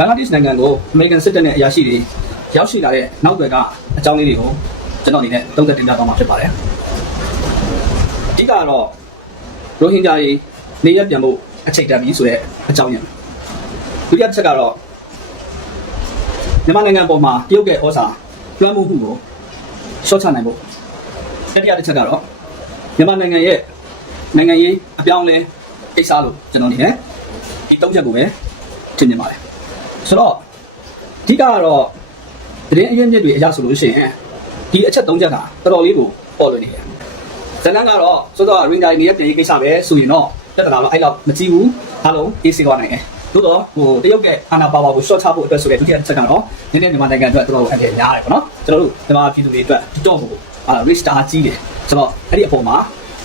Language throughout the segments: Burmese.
ဘင်္ဂလားဒေ့ရှ်နိုင်ငံကိုအမေရိကန်စစ်တပ်နဲ့အရာရှိတွေရောက်ရှိလာတဲ့နောက်ွယ်ကအကြောင်းလေးတွေကိုကျွန်တော်အနေနဲ့သုံးသပ်တင်ပြသွားမှာဖြစ်ပါတယ်အဓိကကတော့ရိုဟင်ဂျာတွေနေရပြန်ဖို့အချိန်တန်ပြီဆိုတဲ့အကြောင်းရင်းဒုတိယတစ်ချက်ကတော့မြန်မာနိုင်ငံပေါ်မှာတရုတ်ရဲ့ဩဇာလွှမ်းမိုးမှုကိုရှော့ချနိုင်ဖို့တတိယတစ်ချက်ကတော့မြန်မာနိုင်ငံရဲ့နိုင်ငံရေးအပြောင်းအလဲကိစ္စလို့ကျွန်တော်အနေနဲ့ဒီသုံးချက်ကိုပဲထင်မြင်ပါတယ် ဆိုတော့အဓိကကတော့သတင်းအရင်းမြစ်တွေအရဆိုလို့ရှိရင်ဒီအချက်သုံးချက်ကတော်တော်လေးကိုပေါ်လွင်နေတယ်ဇန်နန်ကတော့စောစောရင်ဂျာနေရပြည်ရေးကိစ္စပဲဆိုရင်တော့ပြဿနာတော့အဲ့လောက်မကြည့်ဘူးအားလုံးအေးစေသွားနိုင်တယ်သို့တော့ဟိုတရုတ်ရဲ့အာဏာပါဝါကို short ချဖို့အတွက်ဆိုတဲ့ဒုတိယတစ်ချက်ကတော့နည်းနည်းမြန်မာနိုင်ငံအတွက်တော်တော်အန်တများတယ်ပေါ့နော်ကျွန်တော်တို့မြန်မာပြည်သူတွေအတွက်ဒီတော့ဟိုအာ risk တာကြီးတယ်ဆိုတော့အဲ့ဒီအပေါ်မှာ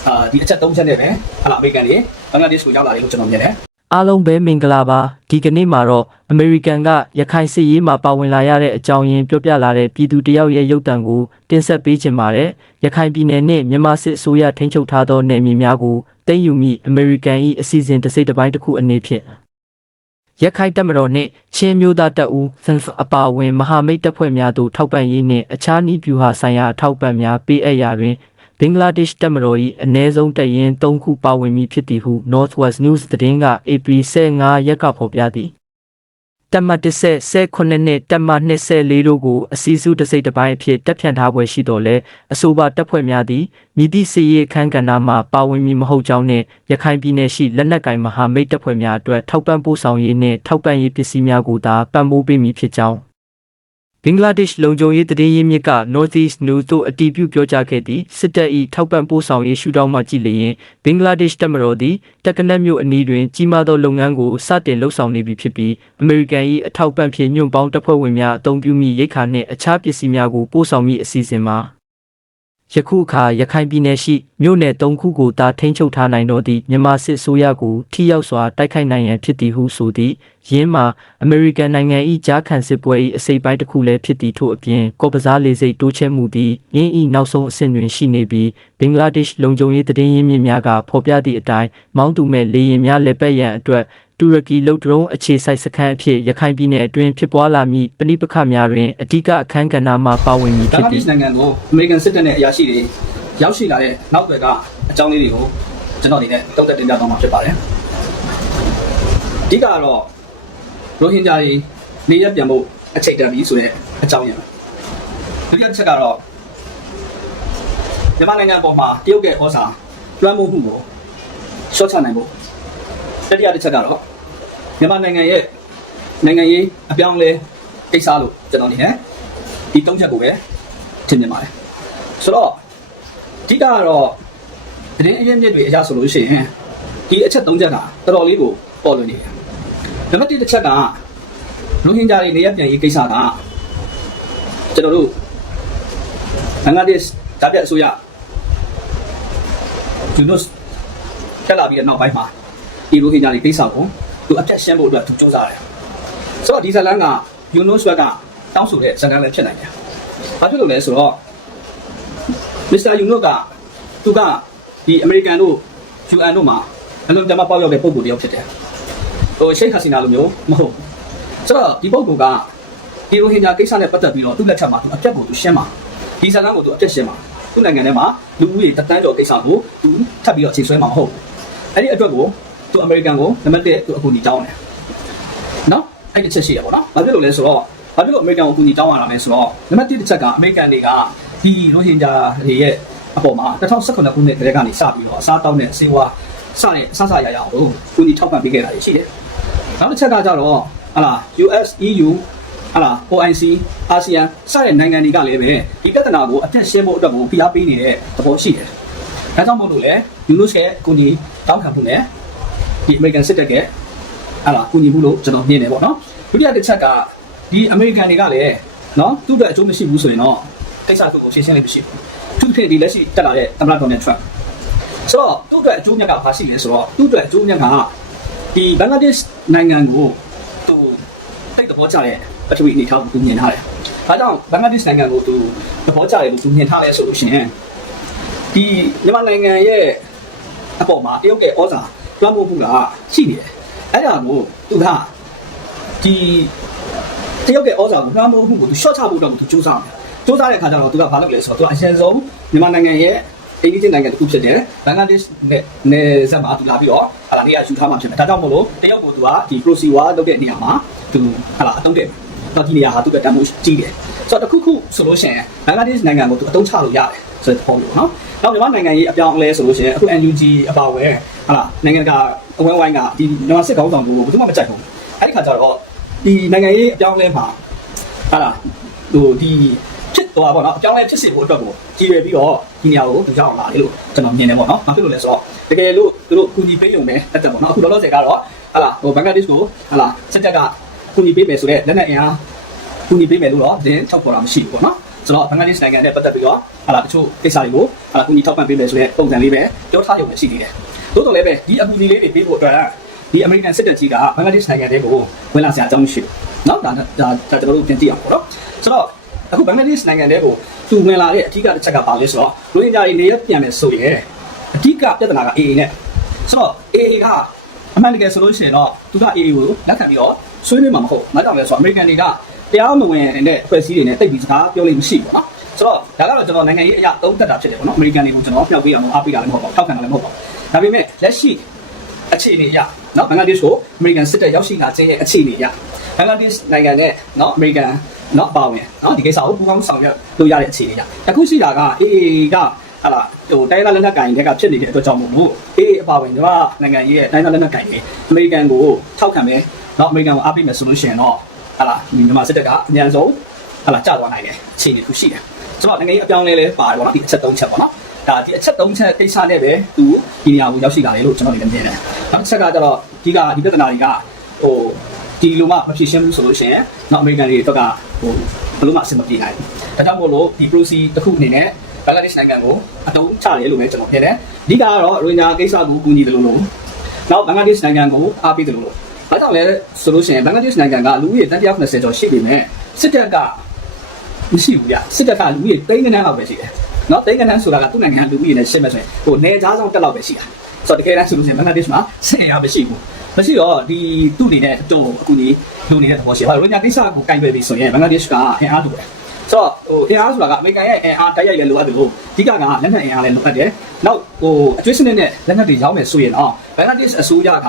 အာဒီအချက်သုံးချက်နဲ့ပဲဟာလာအမေရိကန်တွေဘင်္ဂလားဒေ့ရှ်ကိုရောက်လာတယ်လို့ကျွန်တော်မြင်တယ် အားလုံးပဲမင်္ဂလာပါဒီကနေ့မှာတော့အမေရိကန်ကရခိုင်စစ်ရေးမှာပါဝင်လာရတဲ့အကြောင်းရင်းပြောပြလာတဲ့ပြည်သူတယောက်ရဲ့ရုပ်တံကိုတင်ဆက်ပေးခြင်းပါတယ်ရခိုင်ပြည်နယ်နဲ့မြန်မာစစ်အစိုးရထိန်းချုပ်ထားသောနယ်မြေများကိုသိမ်းယူမိအမေရိကန်၏အစီအစဉ်တစ်စိတ်တစ်ပိုင်းတစ်ခုအနေဖြင့်ရခိုင်တပ်မတော်နှင့်ချင်းမျိုးသားတပ်ဦးဆန်ဖအပါအဝင်မဟာမိတ်တပ်ဖွဲ့များသို့ထောက်ပံ့ရေးနှင့်အခြားနည်းဗျူဟာဆိုင်ရာအထောက်ပံ့များပေးအပ်ရာတွင် ဘင်္ဂလားဒေ့ရှ်တပ်မတော်၏အ ਨੇ ဆုံးတပ်ရင်း၃ခုပါဝင်မည်ဖြစ်သည်ဟု Northwest News သတင်းက April 15ရက်ကဖော်ပြသည်တပ်မတ်10 19နဲ့တပ်မ24တို့ကိုအစည်းအစုတစ်စိတ်တစ်ပိုင်းအဖြစ်တပ်ဖြန့်ထားပွဲရှိတော်လဲအဆိုပါတပ်ဖွဲ့များသည်မိသည့်စစ်ရေးအခမ်းကဏ္ဍမှာပါဝင်မည်မဟုတ်ကြောင်းနှင့်ရခိုင်ပြည်နယ်ရှိလက်နက်ကင်မဟာမိတ်တပ်ဖွဲ့များအတွက်ထောက်ပံ့ပို့ဆောင်ရေးနှင့်ထောက်ပံ့ရေးပစ္စည်းများကိုသာပံ့ပိုးပေးမည်ဖြစ်ကြောင်း ဘင်္ဂလားဒေ့ရှ်လုံခြုံရေးတည်င်းရင်းမြစ်က Northeast News တို့အတည်ပြုပြောကြားခဲ့သည့်စစ်တပ်၏ထောက်ပံ့ပို့ဆောင်ရေးရှုထောင့်မှကြည့်လျင်ဘင်္ဂလားဒေ့ရှ်တပ်မတော်သည်တက္ကနတ်မြို့အနီးတွင်ကြီးမားသောလုပ်ငန်းကိုစတင်လှုပ်ဆောင်နေပြီဖြစ်ပြီးအမေရိကန်၏အထောက်ပံ့ဖြင့်ညွန့်ပေါင်းတပ်ဖွဲ့ဝင်များအသုံးပြုမိရိတ်ခါနှင့်အခြားပစ္စည်းများကိုပို့ဆောင်မိအစီအစဉ်မှာ ယခုအခါရခိုင်ပြည်နယ်ရှိမြို့နယ်၃ခုကိုသာထိန်းချုပ်ထားနိုင်တော့သည့်မြန်မာစစ်ဆိုးရကိုထိရောက်စွာတိုက်ခိုက်နိုင်ရန်ဖြစ်သည်ဟုဆိုသည့်ယင်းမှာအမေရိကန်နိုင်ငံ၏ကြားခံစစ်ပွဲ၏အစိပ်ပိုင်းတစ်ခုလည်းဖြစ်သည်ထို့အပြင်ကော့ပစားလေးစိတ်တိုးချဲ့မှုသည်ယင်း၏နောက်ဆုံးအဆင့်တွင်ရှိနေပြီးဘင်္ဂလားဒေ့ရှ်လုံခြုံရေးတည်င်းရင်းမြစ်များကဖော်ပြသည့်အတိုင်းမောင်းသူမဲ့လေယာဉ်များလက်ပတ်ရန်အတွက် တူရကီလုံဒရုံးအခြေစိုက်စခန်းအဖြစ်ရခိုင်ပြည်နယ်အတွင်းဖြစ်ပွားလာမည့်ပဋိပက္ခများတွင်အ धिक အခမ်းကဏ္ဍမှာပါဝင်မည်ဘင်္ဂဖြစ်လားဒေ့သည်ရှ်နိုင်ငံကိုအမေရိကန်စစ်တပ်နဲ့အရာရှိတွေရောက်ရှိလာတဲ့နောက်ွယ်ကအကြောင်းလေးတွေကိုကျွန်တော်အနေနဲ့တုံ့တက်တင်ပြသွားမှာဖြစ်ပါတယ်အဓိကကတော့ရိုဟင်ဂျာတွေနေရပြန်ဖို့အချိန်တန်ပြီဆိုတဲ့အကြောင်းရင်းဒုတိယတစ်ချက်ကတော့မြန်မာနိုင်ငံပေါ်မှာတရုတ်ရဲ့ဩဇာလွှမ်းမိုးမှုကိုရှော့ချနိုင်ဖို့ တတိယတစ်ချက်ကတော့မြန်မာနိုင်ငံရဲ့နိုင်ငံရေးအပြောင်းအလဲကိစ္စလို့ကျွန်တော်အနေနဲ့ဒီသုံးချက်ကိုပဲထင်မြင်ပါတယ်ဆိုတော့အဓိကကတော့သတင်းအရင်းမြစ်တွေအရဆိုလို့ရှိရင်ဒီအချက်သုံးချက်ကတော်တော်လေးကိုပေါ်လွင်နေတယ်နံပါတ်1တစ်ချက်ကရိုဟင်ဂျာတွေနေရပြန်ရေးကိစ္စကကျွန်တော်တို့ဘင်္ဂလားဒေ့ရှ်ဓာတ်ပြအစိုးရဂျူနို့စ်တက်လာပြီးတဲ့နောက်ပိုင်းမှာ ဒီရိုဟင်ဂျာတွေကိစ္စကိုသူအပြတ်ရှင်းဖို့အတွက်သူစ조사တယ်ဆိုတော့ဒီဇလန်ကယူနို့စ်ဘက်ကတောင်းဆိုတဲ့ဇလန်လည်းဖြစ်နိုင်တယ်ဘာဖြစ်လို့လဲဆိုတော့မစ္စတာယူနို့ကသူကဒီအမေရိကန်တို့ UN တို့မှာအလုံးတမပေါက်ရောက်တဲ့ပုံကိုတယောက်ဖြစ်တယ်။ဟိုရှိတ်ခါစီနာလိုမျိုးမဟုတ်ဘူး။ဆိုတော့ဒီပုံကဒီရိုဟင်ဂျာကိစ္စနဲ့ပတ်သက်ပြီးတော့သူ့လက်ထက်မှာသူအပြတ်ကိုသူရှင်းမှာဒီဇာတ်လမ်းကိုသူအပြတ်ရှင်းမှာသူ့နိုင်ငံထဲမှာလူဦးရေတသန်းကျော်ကိစ္စကိုသူထပ်ပြီးတော့ချိန်ဆွဲမှာမဟုတ်ဘူး။အဲ့ဒီအတွက်ကို သူအမေရိကန်ကိုနံပါတ်1သူအကူအညီတောင်းတယ်။နော်အဲ့ဒီချက်ရှိရပါတော့။ဘာဖြစ်လို့လဲဆိုတော့ဘာဖြစ်လို့အမေရိကန်ကိုအကူအညီတောင်းရတာလဲဆိုတော့နံပါတ်1တစ်ချက်ကအမေရိကန်တွေကဒီရိုဟင်ဂျာတွေရဲ့အပေါ်မှာ2018ခုနှစ်ကတည်းကနေစပြီးတော့အစားတောင်းတဲ့အစေဝါစတဲ့အဆအဆရရအောင်လို့ကူညီထောက်ပံ့ပေးခဲ့တာရှိတယ်။နောက်တစ်ချက်ကကြတော့ဟာလာ US EU ဟာလာ OIC အာဆီယံစတဲ့နိုင်ငံတွေကလည်းပဲဒီပြဿနာကိုအပြတ်ရှင်းဖို့အတွက်ကိုဖိအားပေးနေတဲ့သဘောရှိတယ်။ဒါကြောင့်မို့လို့လေ UNOS ရဲ့ကူညီတောင်းခံမှုနဲ့ ဒီ American စစ်တပ်ကဟာလာကူညီမှုလို့ကျွန်တော်မြင်တယ်ပေါ့နော်။ဒုတိယတစ်ချက်ကဒီ American တွေကလည်းနော်သူ့အတွက်အကျိုးမရှိဘူးဆိုရင်တော့ကိစ္စကိုရှင်းရှင်းလေးမရှိဘူး။သူဖြစ်ဒီလက်ရှိတက်လာတဲ့သမ္မတဒေါ်နယ်ထရန့်ဆိုတော့သူ့အတွက်အကျိုးမြတ်ကဘာရှိလဲဆိုတော့သူ့အတွက်အကျိုးမြတ်ကဒီဘင်္ဂလားဒေ့ရှ်နိုင်ငံကိုသူတိတ်သဘောကျတဲ့ပထဝီအနေထားကိုသူမြင်ထားတယ်။ဒါကြောင့်ဘင်္ဂလားဒေ့ရှ်နိုင်ငံကိုသူသဘောကျတယ်လို့သူမြင်ထားလဲဆိုလို့ရှိရင်ဒီမြန်မာနိုင်ငံရဲ့အပေါ်မှာတရုတ်ရဲ့ဩဇာ လွှမ်းမိုးမှုကရှိနေတယ်။အဲ့ဒါကိုသူကဒီတရုတ်ရဲ့ဩဇာကိုလွှမ်းမိုးမှုကိုသူ short ချဖို့တော့သူစူးစမ်းတယ်စူးစမ်းတဲ့ခါကျတော့သူကဘာလုပ်လဲဆိုတော့သူကအရင်ဆုံးမြန်မာနိုင်ငံရဲ့အိန္ဒိယနိုင်ငံတစ်ခုဖြစ်တယ်ဘင်္ဂလားဒေ့ရှ်နဲ့နယ်စပ်မှာသူလာပြီးတော့ဟာလာနေရာယူထားမှဖြစ်တယ်ဒါကြောင့်မို့လို့တရုတ်ကိုသူကဒီ proxy war လုပ်တဲ့နေရာမှာသူဟာလာအတုံးတယ် တော့ဒီနေရာဟာသူကတမ်းမှုကြီးတယ်ဆိုတော့တစ်ခုခုဆိုလို့ရှိရင်ဘင်္ဂလားဒေ့ရှ်နိုင်ငံကိုသူအတုံးချလို့ရတယ်ဆိုတဲ့ပုံမျိုးနော်နောက်မြန်မာနိုင်ငံရေးအပြောင်းအလဲဆိုလို့ရှိရင်အခု NUG အပါအဝင်ဟာလာနိုင်ငံတကာအဝဲဝိုင်းကဒီမြန်မာစစ်ကောင်ဆောင်ကိုဘယ်သူမှမကြိုက်ဘူးအဲ့ဒီခါကျတော့ဒီနိုင်ငံရေးအပြောင်းအလဲမှာဟာလာဟိုဒီဖြစ်သွားပါတော့အကြောင်းလဲဖြစ်စေဖို့အတွက်ကိုကြည်ရွယ်ပြီးတော့ဒီနေရာကိုကြောက်အောင်လာလေလို့ကျွန်တော်မြင်တယ်ပေါ့နော်။ဘာဖြစ်လို့လဲဆိုတော့တကယ်လို့သူတို့ကူညီပေးရုံပဲတက်တယ်ပေါ့နော်။အခုလောလောဆယ်ကတော့ဟာလာဟိုဘင်္ဂလားဒေ့ရှ်ကိုဟာလာစစ်တပ်က ကူညီပေးမယ်ဆိုတော့လက်နက်အင်အားကူညီပေးမယ်လို့တော့သတင်းထောက်ပေါ်တာမရှိဘူးပေါ့နော်။ဆိုတော့ဘင်္ဂလားဒေ့ရှ်နိုင်ငံနဲ့ပတ်သက်ပြီးတော့ဟာလာတချို့ကိစ္စတွေကိုဟာလာကူညီထောက်ပံ့ပေးမယ်ဆိုတဲ့ပုံစံလေးပဲပြောထားရုံပဲရှိသေးတယ်။သို့တော်လည်းပဲဒီအကူအညီလေးတွေပေးဖို့အတွက်ဒီအမေရိကန်စစ်တပ်ကြီးကဘင်္ဂလားဒေ့ရှ်နိုင်ငံတွေကိုဝင်လာစရာအကြောင်းမရှိဘူး။နော်ဒါဒါဒါကျွန်တော်တို့ပြင်ကြည့်အောင်ပေါ့နော်။ဆိုတော့အခုဘင်္ဂလားဒေ့ရှ်နိုင်ငံတွေကိုသူဝင်လာတဲ့အထူးကတစ်ချက်ကပါလဲဆိုတော့ရိုဟင်ဂျာတွေနေရပြန်မယ်ဆိုရင်အထူးကပြဿနာက AA နဲ့ဆိုတော့ AA ကအမှန်တကယ်ဆိုလို့ရှိရင်တော့သူက AA ကိုလက်ခံပြီးတော့ ဆွေးနွေးမှာမဟုတ်။မကြောက်လဲဆိုတော့အမေရိကန်တွေကတရားမဝင်တဲ့အဖွဲ့အစည်းတွေနဲ့တိတ်ပြီးစကားပြောလို့မရှိဘူးနော်။ဆိုတော့ဒါကတော့ကျွန်တော်နိုင်ငံရေးအရာသုံးသက်တာဖြစ်တယ်ပေါ့နော်။အမေရိကန်တွေကိုကျွန်တော်ပြောက်ပေးအောင်အားပေးတာလည်းမဟုတ်ပါဘူး။ထောက်ခံတာလည်းမဟုတ်ပါဘူး။ဒါပေမဲ့လက်ရှိအခြေအနေအရနော်ဘင်္ဂလားဒေ့ရှ်ကိုအမေရိကန်စစ်တပ်ရောက်ရှိလာခြင်းရဲ့အခြေအနေအရဘင်္ဂလားဒေ့ရှ်နိုင်ငံနဲ့နော်အမေရိကန်နော်ပါဝင်နော်ဒီကိစ္စကိုပူးပေါင်းဆောင်ရွက်လို့ရတဲ့အခြေအနေအရအခုရှိတာက AA ကဟာလာဟိုတိုင်းလာလက်နက်ကင်တွေကဖြစ်နေတဲ့အတွက်ကြောင့်မို့လို့ AA အပါဝင်ကနိုင်ငံရေးရဲ့တိုင်းလာလက်နက်ကင်တွေအမေရိကန်ကိုထောက်ခံမယ် နော်အမေရိကန်ကိုအားပေးမယ်ဆိုလို့ရှိရင်တော့ဟာလာဒီမြန်မာစစ်တပ်ကအများဆုံးဟာလာကျသွားနိုင်တယ်အခြေအနေတစ်ခုရှိတယ်ဆိုတော့နိုင်ငံရေးအပြောင်းလဲလဲပါတယ်ပေါ့နော်ဒီအချက်၃ချက်ပေါ့နော်ဒါဒီအချက်၃ချက်ကိစ္စနဲ့ပဲသူဒီနေရာကိုရောက်ရှိလာတယ်လို့ကျွန်တော်တို့လည်းမြင်တယ်။နောက်တစ်ချက်ကကျတော့ဒီကဒီပြဿနာတွေကဟိုဒီလိုမှမဖြစ်ရှင်းဘူးဆိုလို့ရှိရင်တော့အမေရိကန်တွေတော့ကဟိုဘယ်လိုမှအဆင်မပြေနိုင်ဘူး။ဒါကြောင့်မို့လို့ဒီ proxy တစ်ခုအနေနဲ့ဘင်္ဂလားဒေ့ရှ်နိုင်ငံကိုအတုံးချတယ်လို့ပဲကျွန်တော်ပြောတယ်။အဓိကကတော့ရိုဟင်ဂျာကိစ္စကိုကူညီတယ်လို့လို့နောက်ဘင်္ဂလားဒေ့ရှ်နိုင်ငံကိုအားပေးတယ်လို့လို့ ဘာကြောင့်လဲဆိုလို့ရှိရင်ဘင်္ဂလားဒေ့ရှ်နိုင်ငံကလူဦးရေ190ကျော်ရှိပေမဲ့စစ်တပ်ကမရှိဘူးဗျစစ်တပ်ကလူဦးရေသိန်းကနန်းလောက်ပဲရှိတယ်နော်သိန်းကနန်းဆိုတာကသူ့နိုင်ငံလူဦးရေနဲ့ရှင်းမဲ့ဆိုရင်ဟိုနေသားဆောင်တက်လောက်ပဲရှိတာဆိုတော့တကယ်တမ်းဆိုလို့ရှိရင်ဘင်္ဂလားဒေ့ရှ်မှာဆယ်ရာမရှိဘူးမရှိတော့ဒီသူ့အနေနဲ့တော့အခုဒီလူနေတဲ့သဘောရှိပါရိုညာကိစ္စကိုကင်ပယ်ပြီဆိုရင်ဘင်္ဂလားဒေ့ရှ်ကအင်အားတူတယ်ဆိုတော့ဟိုအင်အားဆိုတာကအမေရိကန်ရဲ့အင်အားတိုက်ရိုက်လည်းလိုအပ်တယ်လို့အဓိကကလက်နက်အင်အားလည်းလိုအပ်တယ်နောက်ဟိုအကျွေးစနစ်နဲ့လက်နက်တွေရောင်းမယ်ဆိုရင်တော့ဘင်္ဂလားဒေ့ရှ်အစိုးရက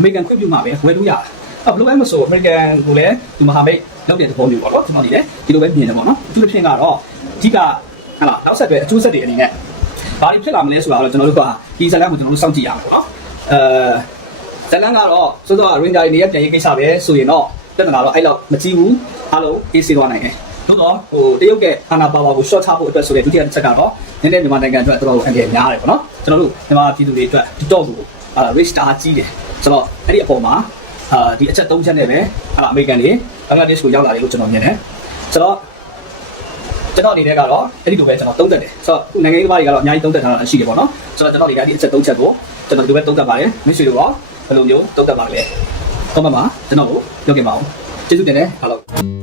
အမေရိကန်ခွင့်ပြုမှာပဲဝယ်လို့ရတယ်အဲ့ဘယ်လိုလဲမဆိုအမေရိကန်ကိုလည်းဒီမဟာမိတ်လုပ်တဲ့သဘောမျိုးပေါ့နော်ကျွန်တော်ဒီလည်းဒီလိုပဲမြင်တယ်ပေါ့နော်အထူးသဖြင့်ကတော့အဓိကဟလာနောက်ဆက်တွဲအကျိုးဆက်တွေအနေနဲ့ဘာတွေဖြစ်လာမလဲဆိုတာတော့ကျွန်တော်တို့ကဒီဇာတ်လမ်းကိုကျွန်တော်တို့စောင့်ကြည့်ရမှာပေါ့နော်အဲဇာတ်လမ်းကတော့စိုးစိုးကရင်ဂျာတွေနေရပြန်ရေးကိစ္စပဲဆိုရင်တော့ပြဿနာတော့အဲ့လောက်မကြီးဘူးအားလုံးအေးစေးသွားနိုင်တယ်သို့တော့ဟိုတရုတ်ကအာနာပါဝါကို short ချဖို့အတွက်ဆိုတဲ့ဒုတိယတစ်ချက်ကတော့နည်းနည်းမြန်မာနိုင်ငံအတွက်တော်တော်အန်ဒီများတယ်ပေါ့နော်ကျွန်တော်တို့မြန်မာပြည်သူတွေအတွက်ဒီတော့ကို အာ rich star ကြီးတယ်ဆိုတော့အဲ့ဒီအပေါ်မှာအာဒီအချက်၃ချက်နဲ့ပဲအာအမေရိကန်တွေဘင်္ဂလားဒေ့ရှ်ကိုရောက်လာတယ်လို့ကျွန်တော်မြင်တယ်ဆိုတော့ကျွန်တော်အနေနဲ့ကတော့အဲ့ဒီလိုပဲကျွန်တော်သုံးသက်တယ်ဆိုတော့ခုနိုင်ငံရေးသမားတွေကတော့အများကြီးသုံးသက်ထားတာရှိတယ်ပေါ့နော်ဆိုတော့ကျွန်တော်တွေကဒီအချက်၃ချက်ကိုကျွန်တော်ဒီလိုပဲသုံးသက်ပါတယ်မိတ်ဆွေတို့ရောဘယ်လိုမျိုးသုံးသက်ပါလဲကောမန့်မှာကျွန်တော်ကိုပြောပြပါဦးကျေးဇူးတင်တယ်အားလုံး